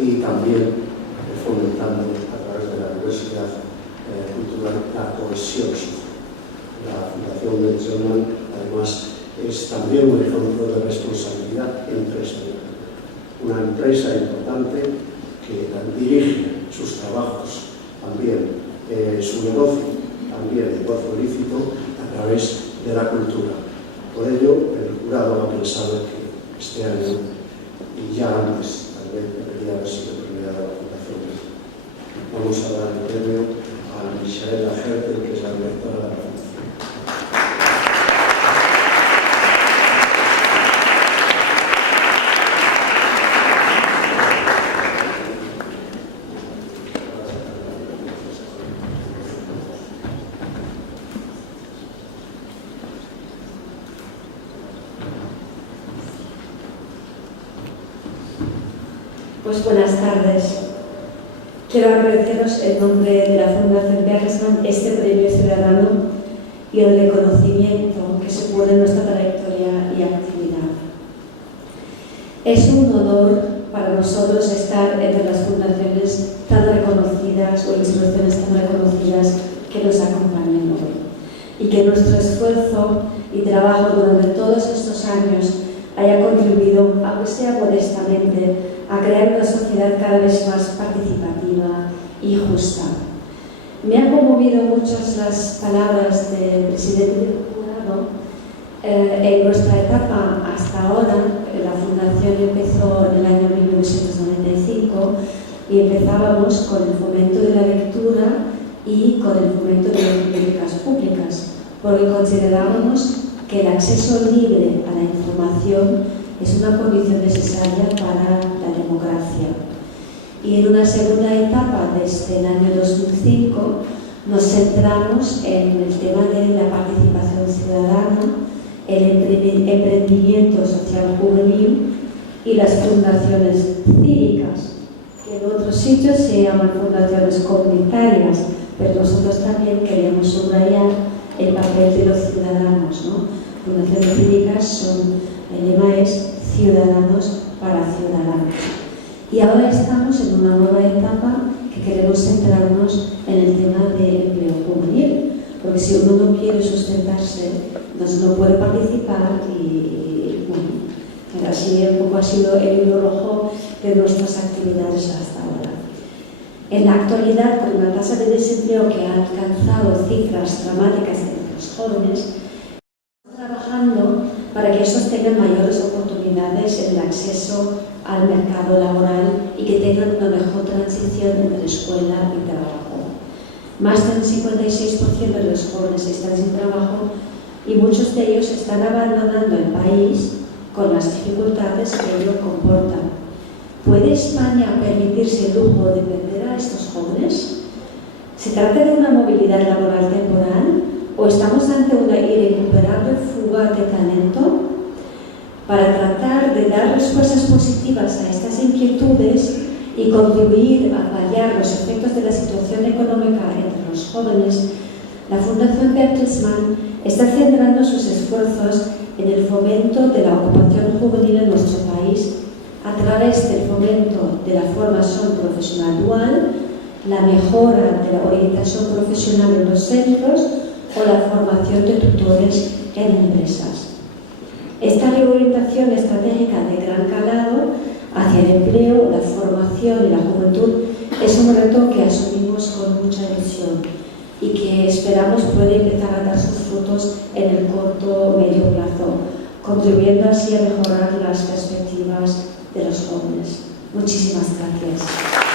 y también fomentando a través de la diversidad cultural la cohesión social. La Fundación Mentzioman, además, es también un ejemplo de responsabilidad empresarial. Una empresa importante que dirige sus trabajos, también su negocio, también negocio lícito, a través de la cultura. Por ello, el jurado ha pensado que este año, y ya antes, tal vez debería haber sido premiada la Fundación. Vamos a dar el premio a Michaela Hertel, que es la directora de la Fundación. Pues buenas tardes. Quiero agradeceros en nombre de la Fundación Bertelsmann este premio ciudadano y el reconocimiento que supone nuestra trayectoria y actividad. Es un honor para nosotros estar entre las fundaciones tan reconocidas o instituciones tan reconocidas que nos acompañan hoy, y que nuestro esfuerzo y trabajo durante todos estos años haya contribuido, aunque sea modestamente, a crear una sociedad cada vez más participativa y justa. Me han conmovido mucho las palabras del presidente del jurado. En nuestra etapa hasta ahora, la Fundación empezó en el año 1995 y empezábamos con el fomento de la lectura y con el fomento de las bibliotecas públicas, porque considerábamos que el acceso libre a la información es una condición necesaria para la democracia. Y en una segunda etapa, desde el año 2005, nos centramos en el tema de la participación ciudadana, el emprendimiento social juvenil y las fundaciones cívicas, que en otros sitios se llaman fundaciones comunitarias, pero nosotros también queremos subrayar el papel de los ciudadanos, ¿no? Fundaciones cívicas el lema es Ciudadanos para Ciudadanos. Y ahora estamos en una nueva etapa que queremos centrarnos en el tema del empleo juvenil, porque si uno no quiere sustentarse, entonces no puede participar y bueno, así un poco ha sido el hilo rojo de nuestras actividades hasta ahora. En la actualidad, con una tasa de desempleo que ha alcanzado cifras dramáticas entre los jóvenes, trabajando para que estos tengan mayores oportunidades en el acceso al mercado laboral y que tengan una mejor transición entre escuela y trabajo. Más del 56% de los jóvenes están sin trabajo y muchos de ellos están abandonando el país con las dificultades que ello comporta. ¿Puede España permitirse el lujo de perder a estos jóvenes? ¿Se trata de una movilidad laboral temporal? ¿O estamos ante una irrecuperable fuga de talento? Para tratar de dar respuestas positivas a estas inquietudes y contribuir a paliar los efectos de la situación económica entre los jóvenes, la Fundación Bertelsmann está centrando sus esfuerzos en el fomento de la ocupación juvenil en nuestro país a través del fomento de la formación profesional dual, la mejora de la orientación profesional en los centros o la formación de tutores en empresas. Esta reorientación estratégica de gran calado hacia el empleo, la formación y la juventud es un reto que asumimos con mucha ilusión y que esperamos puede empezar a dar sus frutos en el corto o medio plazo, contribuyendo así a mejorar las perspectivas de los jóvenes. Muchísimas gracias.